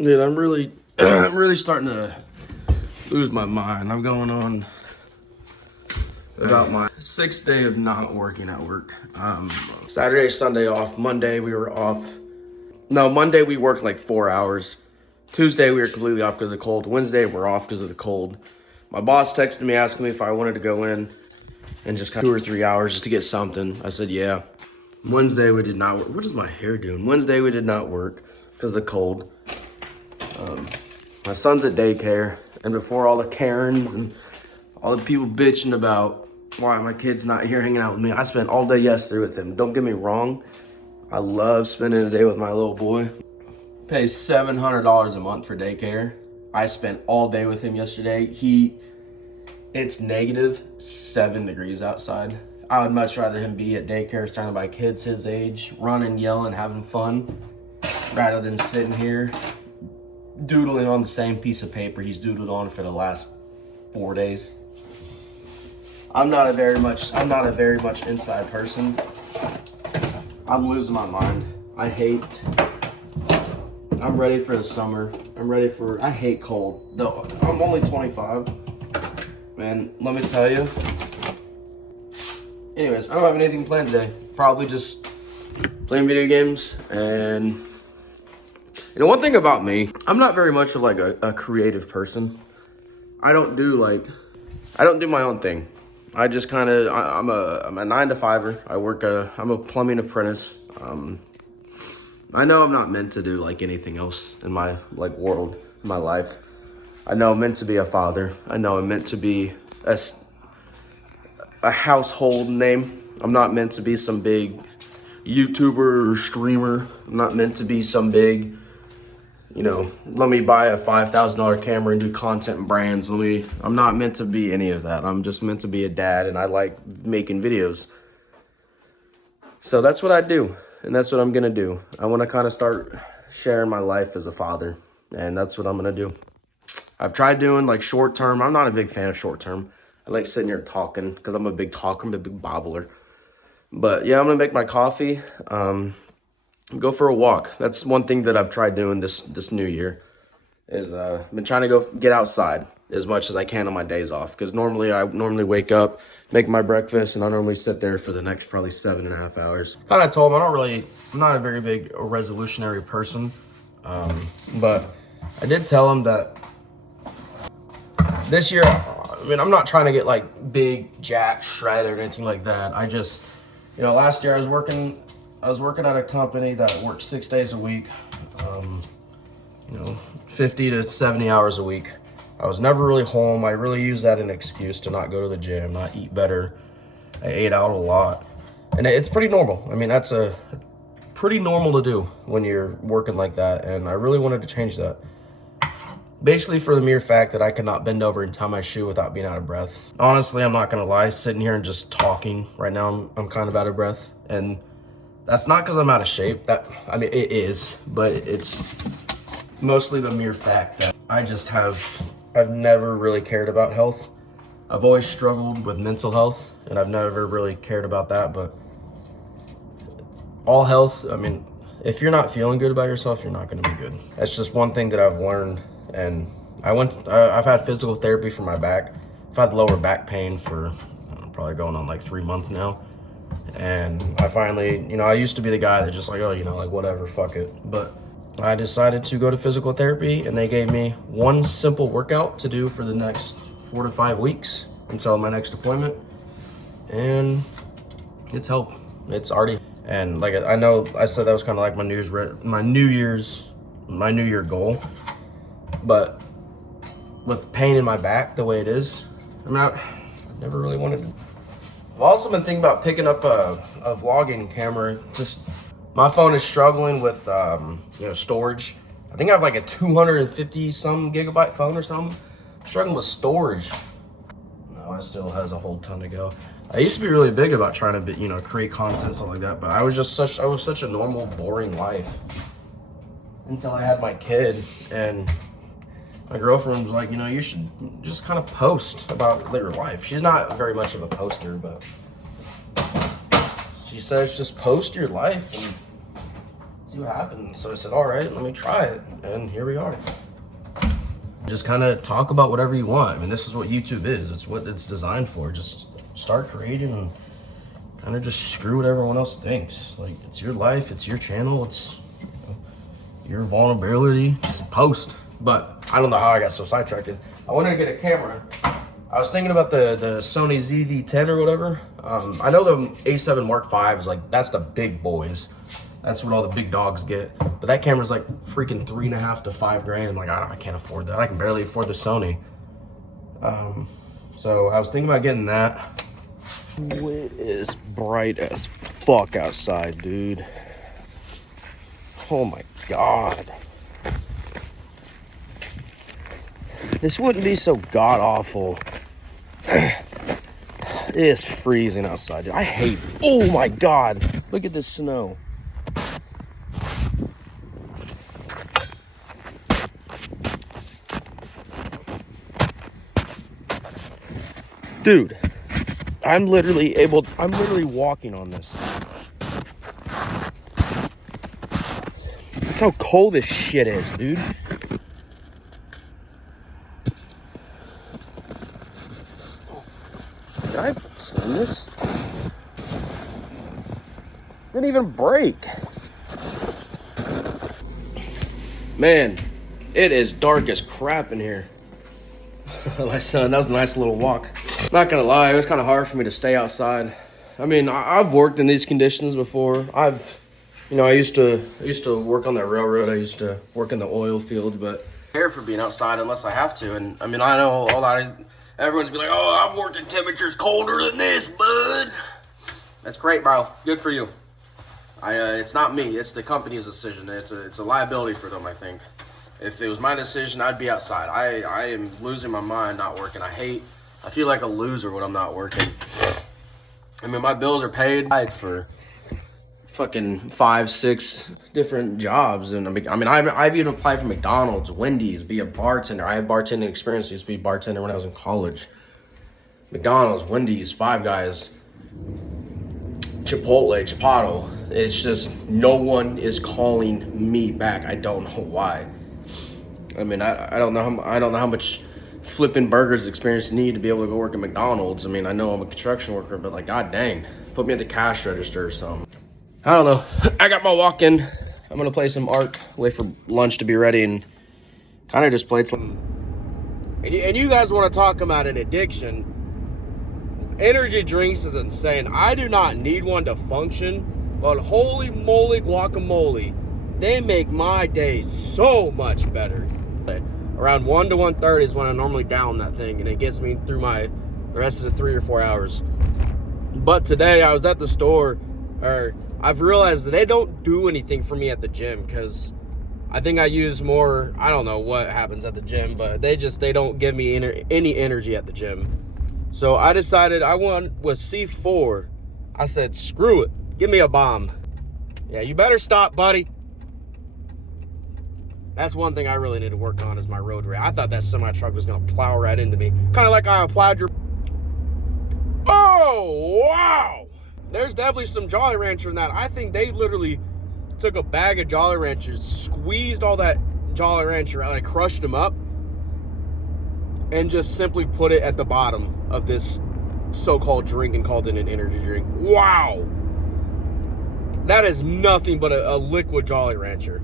Dude, I'm really, I'm really starting to lose my mind. I'm going on about my sixth day of not working at work. Saturday, Sunday off. Monday we were off. No, Monday we worked like 4 hours. Tuesday we were completely off because of the cold. Wednesday we're off because of the cold. My boss texted me asking me if I wanted to go in and just kind of 2 or 3 hours just to get something. I said yeah. Wednesday we did not work. What is my hair doing? Wednesday we did not work because of the cold. My son's at daycare, and before all the Karens and all the people bitching about why my kid's not here hanging out with me, I spent all day yesterday with him. Don't get me wrong, I love spending the day with my little boy. Pays $700 a month for daycare. I spent all day with him yesterday. It's negative 7 degrees outside. I would much rather him be at daycare surrounded by kids his age, running, yelling, having fun, rather than sitting here doodling on the same piece of paper he's doodled on for the last 4 days. I'm not a very much inside person. I'm losing my mind. I'm ready for the summer. I hate cold. Though I'm only 25. Man, let me tell you. Anyways, I don't have anything planned today. Probably just playing video games. And you know, one thing about me, I'm not very much of like a creative person. I don't do my own thing. I just kind of, I'm a 9-to-5er. I'm a plumbing apprentice. I know I'm not meant to do like anything else in my like world, in my life. I know I'm meant to be a father. I know I'm meant to be a household name. I'm not meant to be some big YouTuber or streamer. I'm not meant to be some big, let me buy a $5,000 camera and do content and brands. I'm not meant to be any of that. I'm just meant to be a dad, and I like making videos. So that's what I do, and that's what I'm gonna do. I wanna kind of start sharing my life as a father, and that's what I'm gonna do. I've tried doing like short term. I'm not a big fan of short term. I like sitting here talking because I'm a big talker, I'm a big babbler. But yeah, I'm gonna make my coffee. Go for a walk. That's one thing that I've tried doing this new year is I've been trying to go get outside as much as I can on my days off, because I normally wake up, make my breakfast, and I normally sit there for the next probably 7.5 hours. Kind of told him I'm not a very big resolutionary person, but I did tell him that this year, I'm not trying to get like big jack shredded or anything like that. I just, last year I was working at a company that worked 6 days a week, 50 to 70 hours a week. I was never really home. I really used that as an excuse to not go to the gym, not eat better. I ate out a lot. And it's pretty normal. That's pretty normal to do when you're working like that. And I really wanted to change that. Basically for the mere fact that I could not bend over and tie my shoe without being out of breath. Honestly, I'm not gonna lie, sitting here and just talking right now, I'm kind of out of breath. And that's not because I'm out of shape. It is, but it's mostly the mere fact that I've never really cared about health. I've always struggled with mental health, and I've never really cared about that, but all health, if you're not feeling good about yourself, you're not gonna be good. That's just one thing that I've learned, and I've had physical therapy for my back. I've had lower back pain for probably going on like 3 months now. And I finally, I used to be the guy that just like, whatever, fuck it. But I decided to go to physical therapy, and they gave me one simple workout to do for the next 4 to 5 weeks until my next appointment. And it's helped. It's already, and like, I know I said that was kind of like my New Year goal. But with pain in my back the way it is, I never really wanted to. I've also been thinking about picking up a vlogging camera. Just my phone is struggling with storage. I think I have like a 250 some gigabyte phone or something. I'm struggling with storage. No, it still has a whole ton to go. I used to be really big about trying to create content, stuff like that, but I was such a normal, boring life until I had my kid. And my girlfriend was like, you should just kind of post about your life. She's not very much of a poster, but she says just post your life and see see what happens. So I said, all right, let me try it. And here we are. Just kind of talk about whatever you want. I mean, this is what YouTube is. It's what it's designed for. Just start creating and kind of just screw what everyone else thinks. Like, it's your life, it's your channel, it's your vulnerability. Just post. But I don't know how I got so sidetracked. I wanted to get a camera. I was thinking about the Sony ZV-10 or whatever. I know the A7 Mark V is like, that's the big boys. That's what all the big dogs get. But that camera's like freaking $3.5 to $5 grand. Like, I can't afford that. I can barely afford the Sony. So I was thinking about getting that. It is bright as fuck outside, dude. Oh my God. This wouldn't be so god-awful. It's freezing outside, dude. I hate, oh my God. Look at this snow. Dude, I'm literally walking on this. That's how cold this shit is, dude. Did I sling this? Didn't even break. Man, it is dark as crap in here. My son, that was a nice little walk. Not gonna lie, it was kind of hard for me to stay outside. I mean, I've worked in these conditions before. I used to work on the railroad. I used to work in the oil field, but I care for being outside unless I have to. And I mean, I know all that. Everyone's be like, "Oh, I've worked in temperatures colder than this, bud." That's great, bro. Good for you. It's not me. It's the company's decision. It's a liability for them, I think. If it was my decision, I'd be outside. I am losing my mind not working. I feel like a loser when I'm not working. I mean, my bills are paid. I applied for fucking 5-6 different jobs. And I mean, I've even applied for McDonald's, Wendy's, be a bartender. I have bartending experience. I used to be a bartender when I was in college. McDonald's, Wendy's, Five Guys, Chipotle. It's just no one is calling me back. I don't know why. I mean, I don't know how much flipping burgers experience you need to be able to go work at McDonald's. I mean, I know I'm a construction worker, but like, god dang, put me at the cash register or something. I don't know. I got my walk in. I'm gonna play some Ark, wait for lunch to be ready, and kind of just played some. And you guys want to talk about an addiction? Energy drinks is insane. I do not need one to function, but holy moly guacamole, they make my day so much better. Around 1 to 1:30 is when I normally down that thing, and it gets me through the rest of the 3 or 4 hours. But today I was at the store, or I've realized that they don't do anything for me at the gym, because I think I use more, I don't know what happens at the gym, but they don't give me any energy at the gym. So I decided I went with C4. I said, screw it, give me a bomb. Yeah, you better stop, buddy. That's one thing I really need to work on is my road rage. I thought that semi-truck was going to plow right into me. Kind of like I applied your... Oh, wow! There's definitely some Jolly Rancher in that. I think they literally took a bag of Jolly Ranchers, squeezed all that Jolly Rancher, like crushed them up, and just simply put it at the bottom of this so-called drink and called it an energy drink. Wow! That is nothing but a liquid Jolly Rancher.